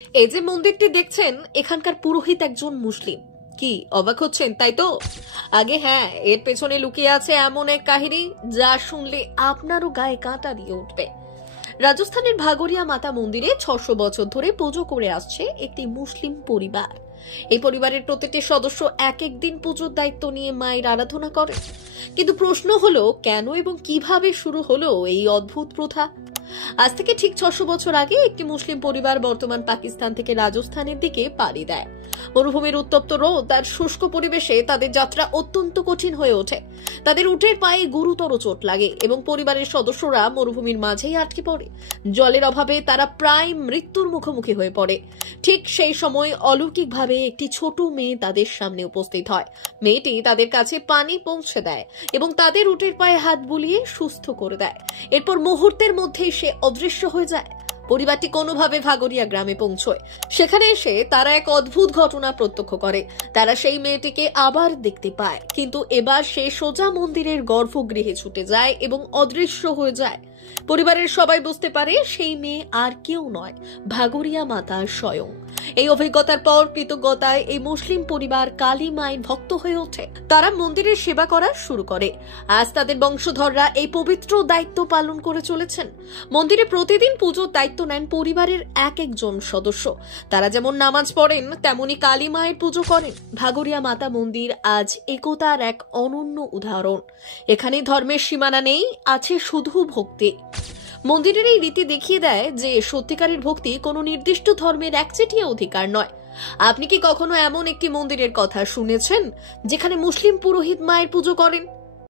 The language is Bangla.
এই যে মন্দিরটি দেখছেন, এখানকার পুরোহিত একজন মুসলিম। কি অবাক হচ্ছেন, তাই তো? আগে হ্যাঁ, এর পেছনে লুকিয়ে আছে এমন এক কাহিনী যা শুনলে আপনারও গায়ে কাঁটা দিয়ে উঠবে। রাজস্থানের ভাগোরিয়া মাতা মন্দিরে 600 বছর ধরে পুজো করে আসছে একটি মুসলিম পরিবার। এই পরিবারের প্রতিটি সদস্য এক এক দিন পুজোর দায়িত্ব নিয়ে মায়ের আরাধনা করে। কিন্তু প্রশ্ন হলো, কেন এবং কিভাবে শুরু হলো এই অদ্ভুত প্রথা? আজ থেকে ঠিক 600 বছর আগে একটি মুসলিম পরিবার বর্তমান পাকিস্তান থেকে রাজস্থানের দিকে পাড়ি দেয়। মরুভূমির উত্তপ্ত রোদ আর শুষ্ক পরিবেশে তাদের যাত্রা অত্যন্ত কঠিন হয়ে ওঠে। তাদের উটের পায়ে গুরুতর চোট লাগে এবং পরিবারের সদস্যরা মরুভূমির মাঝেই আটকে পড়ে। জলের অভাবে তারা প্রায় মৃত্যুর মুখোমুখি হয়ে পড়ে। ঠিক সেই সময় অলৌকিকভাবে একটি ছোট মেয়ে তাদের সামনে উপস্থিত হয়। মেয়েটি তাদের কাছে পানি পৌঁছে দেয় এবং তাদের উটের পায়ে হাত বুলিয়ে সুস্থ করে দেয়। এরপর মুহূর্তের মধ্যেই সে অদৃশ্য হয়ে যায়। পরিবারটি কোনোভাবে ভাগোরিয়া গ্রামে পৌঁছয়। সেখানে এসে তারা এক অদ্ভুত ঘটনা প্রত্যক্ষ করে। তারা সেই মেয়েটিকে আবার দেখতে পায়, কিন্তু এবার সে সোজা মন্দিরের গর্ভগৃহে ছুটে যায় এবং অদৃশ্য হয়ে যায়। পরিবারের সবাই বুঝতে পারে সেই মেয়ে আর কেউ নয়, ভাগোরিয়া মাতা স্বয়ং। এই অভিজ্ঞতার পর কৃতজ্ঞতায় এই মুসলিম পরিবার কালী মায়ের ভক্ত হয়ে ওঠে। তারা মন্দিরের সেবা করা শুরু করে। আজ তাদের বংশধররা এই পবিত্র দায়িত্ব পালন করে চলেছেন। মন্দিরে প্রতিদিন পুজোর দায়িত্ব নেন পরিবারের এক একজন সদস্য। তারা যেমন নামাজ পড়েন, তেমনি কালী মায়ের পুজো করেন। ভাগোরিয়া মাতা মন্দির আজ একতার এক অনন্য উদাহরণ। এখানে ধর্মের সীমানা নেই, আছে শুধু ভক্তি। মন্দিরের এই রীতি দেখিয়ে দেয় যে সত্যিকারের ভক্তি কোনো নির্দিষ্ট ধর্মের একচেটিয়া অধিকার নয়। আপনি কি কখনো এমন একটি মন্দিরের কথা শুনেছেন যেখানে মুসলিম পুরোহিত মায়ের পুজো করেন?